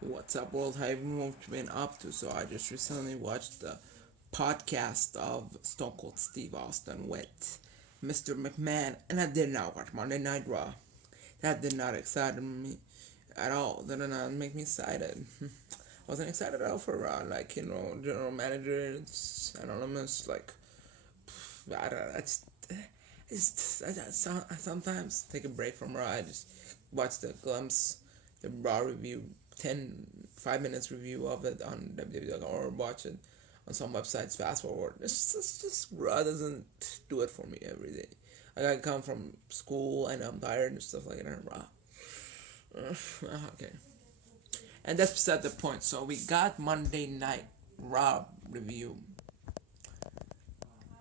What's up, world? How have you been up to? So I just recently watched the podcast of Stone Cold Steve Austin with Mr. McMahon, and I did not watch Monday Night Raw. That did not excite me at all. That did not make me excited. I wasn't excited at all for Raw. Like, general managers, anonymous, like, I don't know. I sometimes take a break from Raw. I just watch the glimpse, the Raw review, 5 minutes review of it on WWE, or watch it on some websites fast forward. It's just Raw doesn't do it for me every day. Like, I come from school and I'm tired and stuff like that. And Raw. Okay. And that's beside the point. So we got Monday Night Raw review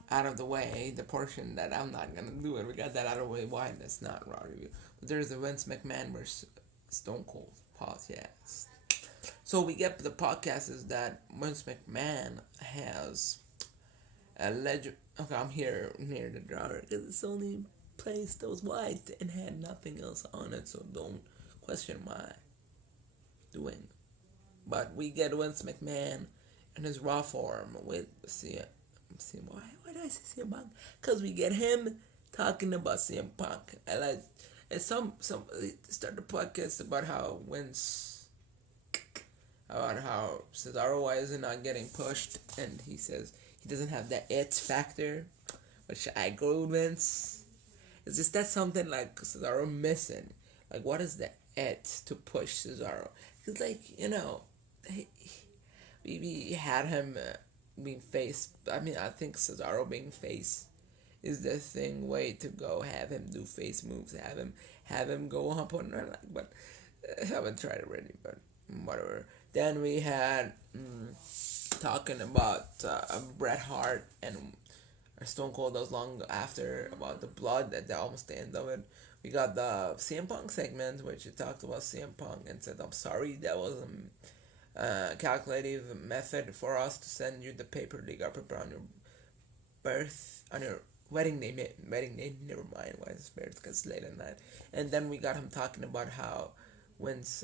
out of the way, the portion that I'm not gonna do it. We got that out of the way. Why? That's not Raw review. But there's a Vince McMahon versus Stone Cold podcast. So we get the podcast is that Vince McMahon has a legend. Okay, I'm here near the drawer because it's the only place that was white and had nothing else on it. So don't question my doing. But we get Vince McMahon in his raw form with why do I say CM Punk? Because we get him talking about CM Punk. And like, and some start the podcast about how Cesaro why is it not getting pushed, and he says he doesn't have that it factor, which I agree with Vince. It's just that's something like Cesaro missing. Like, what is the it to push Cesaro? Because, like, he, we had him being face. I mean, I think Cesaro being face is the thing way to go. Have him do face moves. Have him go up on her. Like, but I haven't tried it already. But whatever. Then we had talking about Bret Hart and Stone Cold. That was long after about the blood at the almost the end of it. We got the CM Punk segment, which it talked about CM Punk and said, "I'm sorry, that was calculative method for us to send you the paper. They got paper on your on your wedding day. Never mind. Why is it because it's late at night." And then we got him talking about how Wins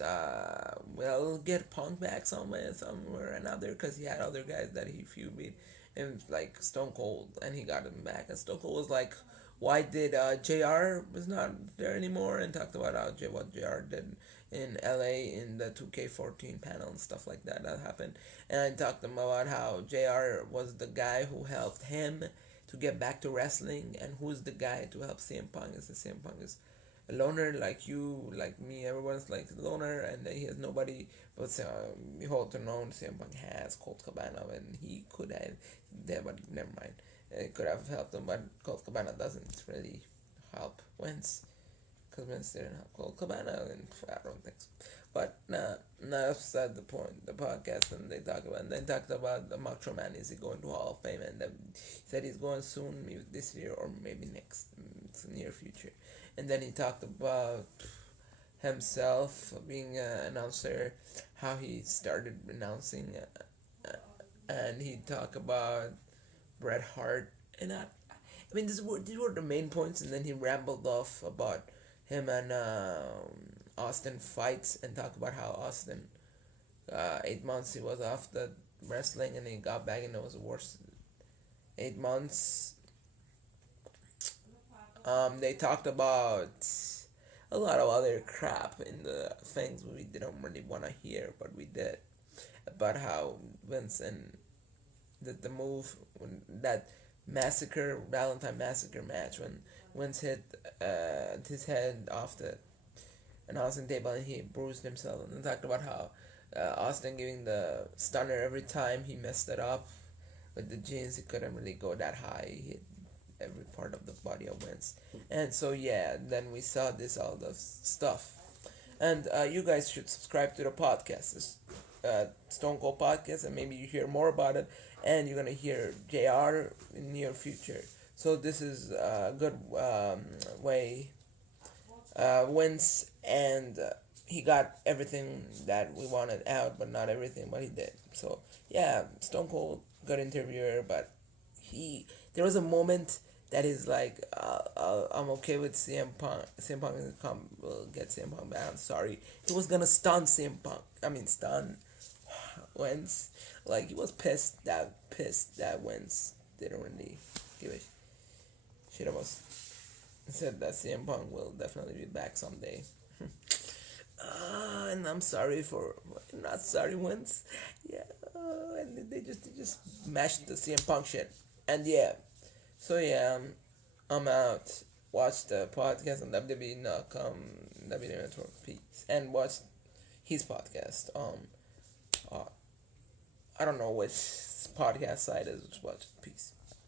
will get Punk back somewhere or another because he had other guys that he feuded and like Stone Cold, and he got him back. And Stone Cold was like, "Why did JR was not there anymore?" And talked about how what JR did in LA in the 2K14 panel and stuff like that happened. And I talked about how JR was the guy who helped him to get back to wrestling, and who's the guy to help CM Punk is the CM Punk is a loner like you, like me. Everyone's like a loner, and he has nobody. But we hold to know CM Punk has Colt Cabana, and he could have there, but never mind. It could have helped him, but Colt Cabana doesn't really help Wentz. Because Vince didn't have Colt Cabana, and I don't think so. But that's the point. The podcast, and they talked about the Macho Man. Is he going to Hall of Fame? And then he said he's going soon, maybe this year or maybe next, near future. And then he talked about himself being an announcer, how he started announcing, and he talked about Bret Hart, and I mean, these were the main points, and then he rambled off about him and Austin fights and talk about how Austin 8 months he was off the wrestling and he got back and it was the worst 8 months. They talked about a lot of other crap in the things we didn't really want to hear, but we did, about how Vince and the move when that Valentine massacre match when Vince hit his head off the announcing table and he bruised himself, and talked about how Austin giving the stunner every time he messed it up with the jeans. He couldn't really go that high. He hit every part of the body of Vince, and so yeah. Then we saw all this stuff, and you guys should subscribe to the podcast. It's Stone Cold Podcast, and maybe you hear more about it, and you're gonna hear JR in near future. So this is a good way. Wins, and he got everything that we wanted out, but not everything, but he did. So yeah, Stone Cold, good interviewer, but there was a moment that is like, I'm okay with CM Punk. CM Punk will get CM Punk back. I'm sorry. He was gonna stun CM Punk. I mean, stun Wentz. Like, he was pissed that Wentz didn't really give a shit about. Said that CM Punk will definitely be back someday. And I'm sorry for not sorry Wentz. Yeah, and they just mashed the CM Punk shit. And yeah, so yeah, I'm out. Watch the podcast on WWE.com, WWE Network. Peace. And watch his podcast. Uh, I don't know which podcast site is. Watch. Peace.